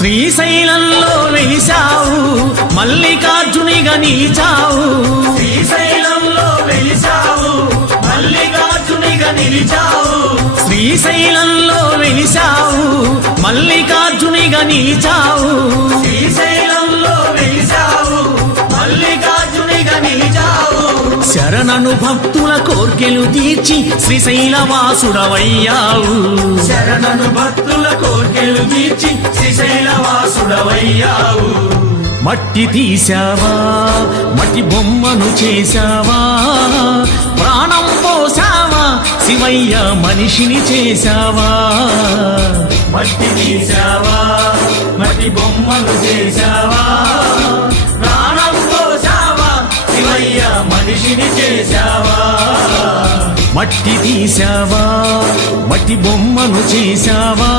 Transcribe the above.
శ్రీశైలంలో వెలిశావు మల్లికార్జునిగా నిలిచావు. శ్రీశైలంలో వెలిశావు మల్లికార్జునిగా నిలిచావు. శ్రీశైలంలో వెలిశావు మల్లికార్జునిగా నిలిచావు. శ్రీశైలంలో వెలిశావు మల్లికార్జునిగా నిలిచావు. శరణను భక్తుల కోర్కెలు తీర్చి శ్రీశైలవాసుడవయ్యావు. శరణను భక్తుల కోర్కెలు తీర్చి శ్రీశైలవాసుడవయ్యావు. మట్టి తీశావా మట్టి బొమ్మను చేశావా, ప్రాణం పోసావా శివయ్య మనిషిని చేశావా. మట్టి తీశావా మట్టి బొమ్మను చేశావా, ప్రాణం పోసావా శివయ్య మనిషిని చేశావా. మట్టి తీశావా మట్టి బొమ్మను చేశావా.